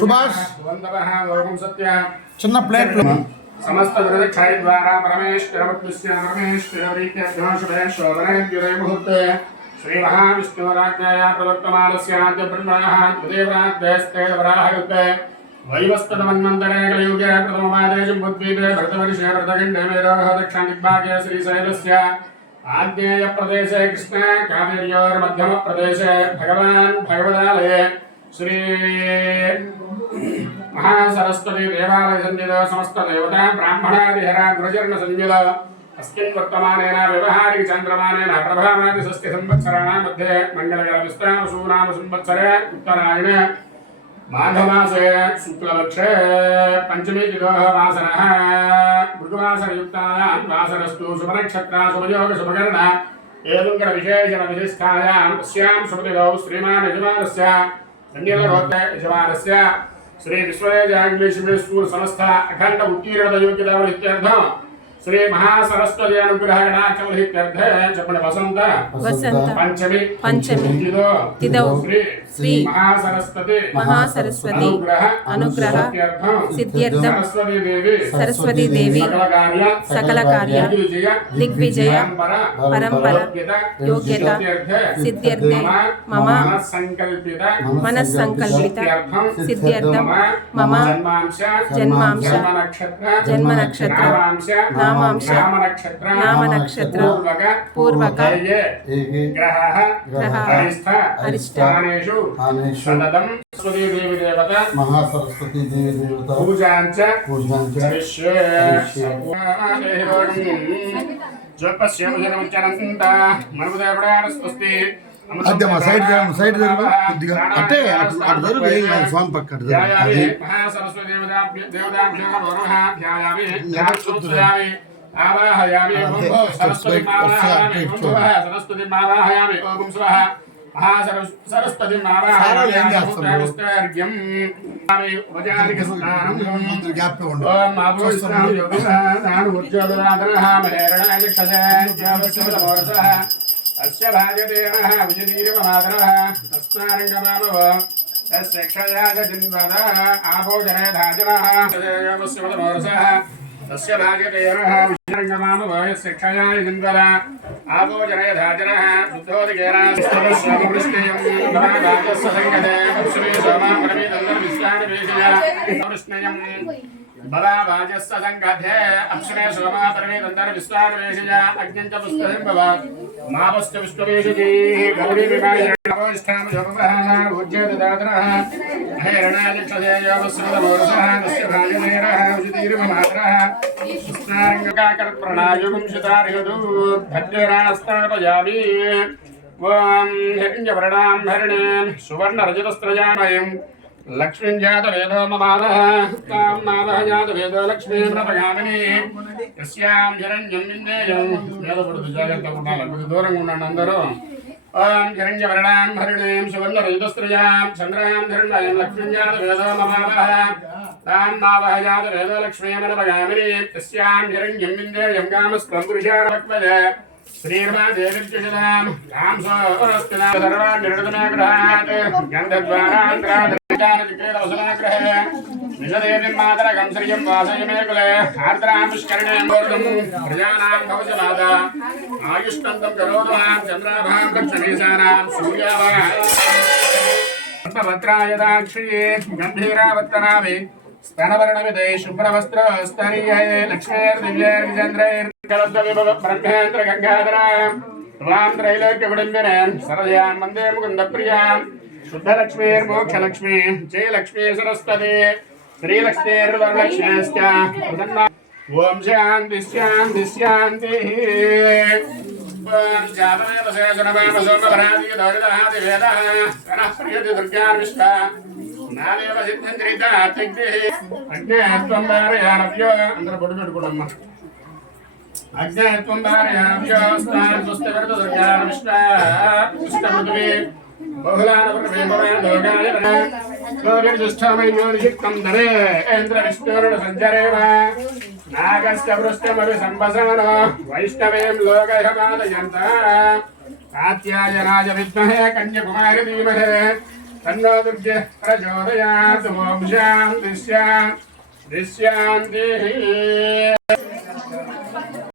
సుభాష్ చిన్న ప్లేట్ समस्त दुर्दक्षाय द्वारा परमेश्वरमुहूर्ते श्री महाविष्णुराज्ञया प्रदत्तमानस्याद्य ब्रह्मणः तदेवराज्ञस्ते वराहयुक्ते वैवस्पतमन्वन्तरे कलियुगे प्रथमपादे जम्बुद्वीपे भरतवर्षे भरतखण्डे मेरोः दक्षिणदिग्भागे श्रीशैलस्य आग्नेयप्रदेशे कृष्ण कावेर्योर्मध्यमप्रदेशे भगवान् भगवदालये श्री महासरस्वती देवालय सन्निध समस्त देवता ब्राह्मणादिहरा गुरुचरण संयुल अस्मिन् वर्तमानेन व्यवहारिक चन्द्रमानेन प्रभावादि षष्टि संवत्सराणां मध्ये मंगलकर विस्तारसूनाम संवत्सरे उत्तरायण माघमासे शुक्लपक्षे पंचमी तिथोः वासरः मृगवासरयुक्तायां वासरस्तु शुभनक्षत्रा शुभयोग शुभकर्ण एवं विशेषण विशिष्टायां तस्यां शुभतिथौ श्रीमान् यजमानस्य कन्यलगोत्र यजमानस्य श्री विश्वजाग्निश स्कूल संस्था अखंड उत्तीर्ण योग्यता इत्यर्थम श्री महासरस्वती अनुग्रह गणाचल चपण वसंत पंचमी तिदौ श्री महासरस्वती अनुग्रह सिद्ध्यर्थम सरस्वती देवी सकल कार्य दिग्विजय परंपरा योग्यता सिद्ध्यर्थे मम मनस्संकल्पित सिद्ध्यर्थम मम जन्मांश जन्म नक्षत्र नाम नक्षत्र पूर्वक ग्रह अरिष्ठानेषु सततं सरस्वती देवी देवता महासरस्वती देवी देवता पूजांच जपस्यमुचरन्ता मनोदेवडारस्तुस्ति అదే మా సైడ్ సైడ్ కొద్దిగా అంటే అటు జరుగు స్వామి పక్క సరస్వతి దేవతాభ్యామి ఆవాహయామి సరస్వతి మావాహయామి ఓం స్వహ సరస్వతి మావాహయామి వజాలిక స్నానం ఓం మాభూస్నానం ఉజ్జ్వలరాధనః మహేరణాయక్షజాయ अस्य भाजतेनः विजतीर्ममातरः तस्मारङ्गमामव तस्य क्षयाय जिन्वद आभोजने धाजनः तस्य तस्य भाजतेनः विजरङ्गमामव यस्य क्षयाय जिन्वद आभोजने धाजनः शुद्धोदिकेन स्वपृष्टेयं भाजस्य सङ्गते श्री सोमा परमेदन्तर्विश्वानिवेशया कृष्णयम् बलाभाजस्य संगते अक्षरे सोमा परमेदन्तर्विश्वानिवेशया अग्निञ्च पुष्पतिं भव मावस्य विश्ववेशजी गौरी विमाय नवोष्ठां योगप्रहाना उज्जयदातरः हेरणादिक्षदेयोवस्रुतमोरसः तस्य भाजनेरः उजितीर्ममातरः कृष्णारङ्गकाकर्प्रणायुगं शितार्यदु भद्यरास्तापयामि ॐ हिरण्यवर्णां हरिणीं सुवर्णरजतस्त्रजामयं लक्ष्मीं जात वेदो ममादः तां मादः जात वेदो लक्ष्मीं प्रपयामिनि यस्यां हिरण्यं विन्देयं वेदपడుతు జాగ్రత్తగా ఉండాలి కొద్ది దూరంగా ఉండండి అందరూ ఓం హిరణ్యవర్ణాం హరిణీం సువర్ణరజతస్త్రయాం చంద్రాం ధరణాయం లక్ష్మీం జాత వేదో మమాదः तां मादः जात वेदो लक्ष्मीं प्रपयामिनि यस्यां हिरण्यं विन्देयं कामस्त्वं पुरुषार्थवदे श्रीर्मा देवीर्जुषदां राम सोऽस्तिना सर्वान् निर्णतमेग्रहात् गन्धद्वारान्तरात् ज्ञानचिक्रेदवसनाग्रहे निजदेवीं मातरकं श्रियं वासयमे कुले आर्द्रां पुष्करिणीं मूर्धं प्रजानां भवजमाता आयुष्टन्तं करोतमां चन्द्राभां लक्ष्मीशानां सूर्याभां भद्रायदाक्षी गम्भीरावत्तनाभि स्तनवर्णविदे शुभ्रवस्त्रस्तनीये लक्ष्मीर्दिव्यैर्विचन्द्रैर्कलब्धविभव ब्रह्मेन्द्र गङ्गाधरा त्वां त्रैलोक्यकुटुम्बिने सरदयां वन्दे मुकुन्दप्रियां शुद्धलक्ष्मीर्मोक्षलक्ष्मी जयलक्ष्मी सरस्वती श्रीलक्ष्मीर्वरलक्ष्मीश्च ओम शान्ति शान्ति शान्तिः ओम जातवेदशेषणवामसोमभरादिगदौरिदहादिवेदः सनः प्रियति दुर्गार्विष्टा नादेव सिद्धञ्चरिता तिग्भिः अज्ञेयत्वं वारयानव्यो अंदर बొట్టు పెట్టుకోడమ్మా अज्ञेयत्वं वारयानव्यो स्नान स्वस्ति वरद दुर्गार्विष्टा पुष्टपृथ्वी बहुलानपृथ्वी भवान् लोकाय ज्योतिष्ठामयोनिषिक्तं दरे इन्द्रविष्णुरुणसञ्चरेम नागस्य वृष्टमपि सम्भसानो वैष्णवीं लोकैकपादयन्त कात्यायनाय विद्महे कन्याकुमारी धीमहि तन्नो दुर्गे प्रचोदयात् ॐ शान्तिः